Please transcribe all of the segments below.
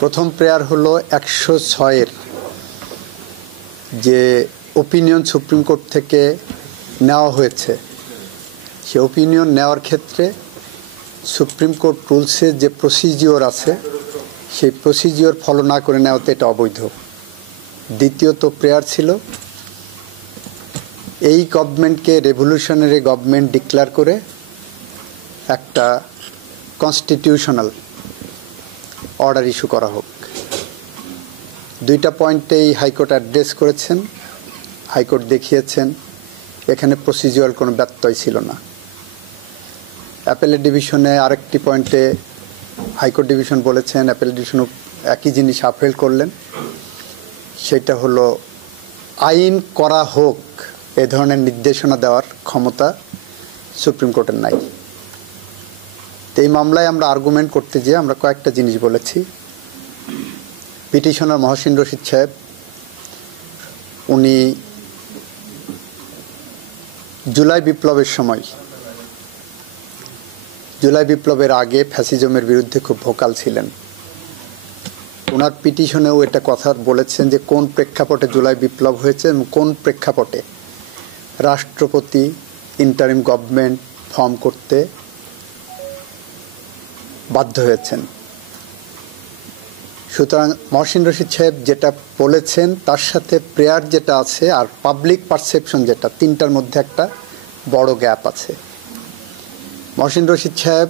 প্রথম প্রেয়ার হলো 106-এর যে ওপিনিয়ন সুপ্রিম কোর্ট থেকে নেওয়া হয়েছে, সে ওপিনিয়ন নেওয়ার ক্ষেত্রে সুপ্রিম কোর্ট রুলসের যে প্রসিজিওর আছে সেই প্রসিজিওর ফলো না করে নেওয়াতে এটা অবৈধ। দ্বিতীয়ত প্রেয়ার ছিল এই গভর্নমেন্টকে রেভলিউশনারি গভর্নমেন্ট ডিক্লেয়ার করে একটা কনস্টিটিউশনাল অর্ডার ইস্যু করা হোক। দুইটা পয়েন্টেই হাইকোর্ট অ্যাড্রেস করেছেন, হাইকোর্ট দেখিয়েছেন এখানে প্রসিজিওরাল কোনো ব্যত্যয় ছিল না। অ্যাপেলেট ডিভিশনে আরেকটি পয়েন্টে হাইকোর্ট ডিভিশন বলেছেন, অ্যাপেলেট ডিভিশনও একই জিনিস আপহেল করলেন, সেটা হলো আইন করা হোক এ ধরনের নির্দেশনা দেওয়ার ক্ষমতা সুপ্রিম কোর্টের নাই। তো এই মামলায় আমরা আর্গুমেন্ট করতে গিয়ে আমরা কয়েকটা জিনিস বলেছি। পিটিশনার মহসিন রশিদ সাহেব উনি জুলাই বিপ্লবের সময়, জুলাই বিপ্লবের আগে ফ্যাসিজমের বিরুদ্ধে খুব ভোকাল ছিলেন। ওনার পিটিশনেও এটা কথা বলেছেন যে কোন প্রেক্ষাপটে জুলাই বিপ্লব হয়েছে এবং কোন প্রেক্ষাপটে রাষ্ট্রপতি ইন্টারিম গভর্নমেন্ট ফর্ম করতে বাধ্য হয়েছেন। সুতরাং মহসিন রশিদ সাহেব যেটা বলেছেন তার সাথে প্রেয়ার যেটা আছে আর পাবলিক পারসেপশন যেটা, তিনটার মধ্যে একটা বড় গ্যাপ আছে। মহসিন রশিদ সাহেব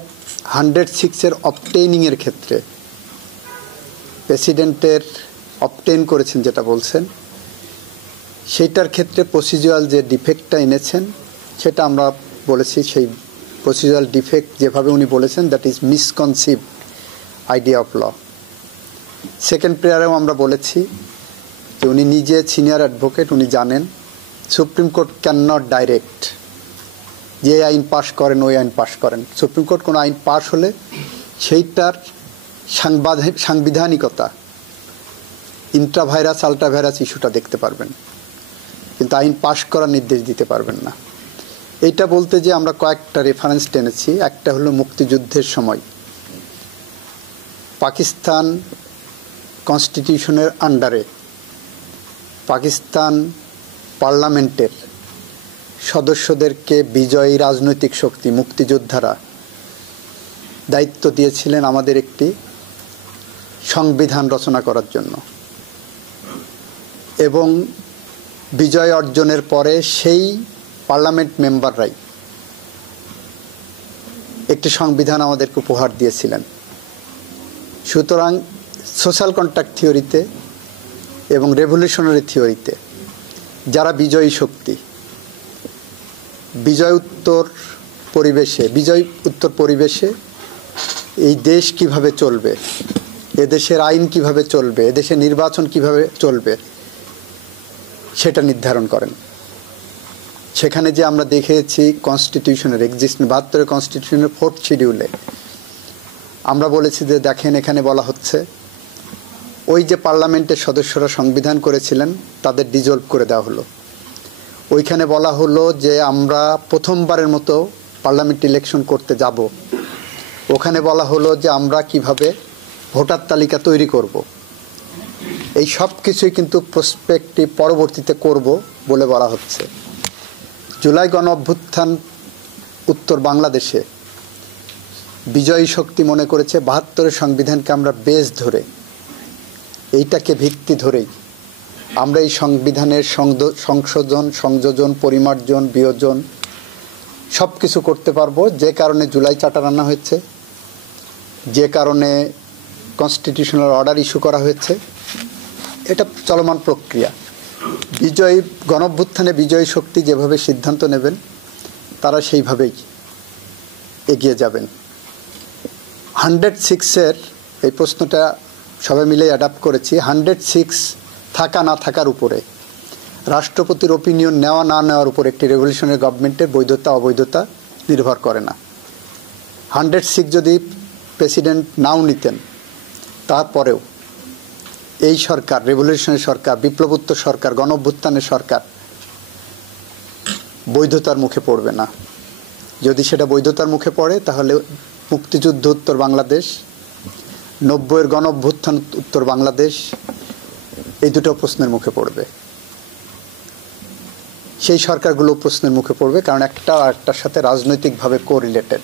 106-এর অবটেইনিংয়ের ক্ষেত্রে প্রেসিডেন্টের অবটেইন করেছেন যেটা বলছেন, সেইটার ক্ষেত্রে প্রসিডিউরাল যে ডিফেক্টটা এনেছেন সেটা আমরা বলেছি সেই প্রসিডিউরাল ডিফেক্ট যেভাবে উনি বলেছেন that is misconceived idea of law. Second প্রেয়ারেও আমরা বলেছি যে উনি নিজে সিনিয়র অ্যাডভোকেট, উনি জানেন supreme court can not direct যে আইন পাশ করেন ওই আইন পাশ করেন। সুপ্রিম কোর্ট কোনো আইন পাশ হলে সেইটার সাংবিধানিকতা, ইন্ট্রাভাইরাস আল্ট্রাভাইরাস ইস্যুটা দেখতে পারবেন, কিন্তু আইন পাশ করার নির্দেশ দিতে পারবেন না। এইটা বলতে যে আমরা কয়েকটা রেফারেন্স টেনেছি। একটা হলো মুক্তিযুদ্ধের সময় পাকিস্তান কনস্টিটিউশনের আন্ডারে পাকিস্তান পার্লামেন্টের সদস্যদেরকে বিজয়ী রাজনৈতিক শক্তি মুক্তিযোদ্ধারা দায়িত্ব দিয়েছিলেন আমাদের একটি সংবিধান রচনা করার জন্য, এবং বিজয় অর্জনের পরে সেই পার্লামেন্ট মেম্বাররাই একটি সংবিধান আমাদেরকে উপহার দিয়েছিলেন। সুতরাং সোশ্যাল কন্ট্রাক্ট থিওরিতে এবং রেভলিউশনারি থিওরিতে যারা বিজয়ী শক্তি, বিজয় উত্তর পরিবেশে এই দেশ কিভাবে চলবে, এদেশের আইন কিভাবে চলবে, এদেশের নির্বাচন কিভাবে চলবে সেটা নির্ধারণ করেন। সেখানে যে আমরা দেখেছি কনস্টিটিউশনের 72 কনস্টিটিউশনের 4th শিডিউলে আমরা বলেছি যে দেখেন এখানে বলা হচ্ছে ওই যে পার্লামেন্টের সদস্যরা সংবিধান করেছিলেন তাদের ডিজলভ করে দেওয়া হলো। ওইখানে বলা হলো যে আমরা প্রথমবারের মতো পার্লামেন্ট ইলেকশন করতে যাব। ওখানে বলা হলো যে আমরা কিভাবে ভোটার তালিকা তৈরি করব। এই সব কিছুই কিন্তু প্রসপেক্টিভ পরবর্তীতে করব বলে বলা হচ্ছে। জুলাই গণ অভ্যুত্থান উত্তর বাংলাদেশে বিজয়ী শক্তি মনে করেছে 72-এর সংবিধানকে আমরা বেস ধরে, এইটাকে ভিত্তি ধরেই আমরা এই সংবিধানের সংশোধন, সংযোজন, পরিমার্জন, বিয়োজন সব কিছু করতে পারবো। যে কারণে জুলাই চার্টার আনা হয়েছে, যে কারণে কনস্টিটিউশনাল অর্ডার ইস্যু করা হয়েছে, এটা চলমান প্রক্রিয়া। বিজয়ী গণঅভ্যুত্থানে বিজয়ী শক্তি যেভাবে সিদ্ধান্ত নেবেন তারা সেইভাবেই এগিয়ে যাবেন। 106-এর এই প্রশ্নটা সবাই মিলে অ্যাডাপ্ট করেছি। 106 থাকা না থাকার উপরে, রাষ্ট্রপতির ওপিনিয়ন নেওয়া না নেওয়ার উপর একটি রেভলিউশনারি গভর্নমেন্টের বৈধতা অবৈধতা নির্ভর করে না। 106 যদি প্রেসিডেন্ট নাও নিতেন তারপরেও এই সরকার, রেভলিউশনারি সরকার, বিপ্লবোত্তর সরকার, গণ অভ্যুত্থানের সরকার বৈধতার মুখে পড়বে না। যদি সেটা বৈধতার মুখে পড়ে তাহলে মুক্তিযুদ্ধ উত্তর বাংলাদেশ, 90-এর গণঅভ্যুত্থান উত্তর বাংলাদেশ, এই দুটো প্রশ্নের মুখে পড়বে। সেই সরকারগুলো প্রশ্নের মুখে পড়বে, কারণ একটা আরেকটার সাথে রাজনৈতিকভাবে কোরিলেটেড।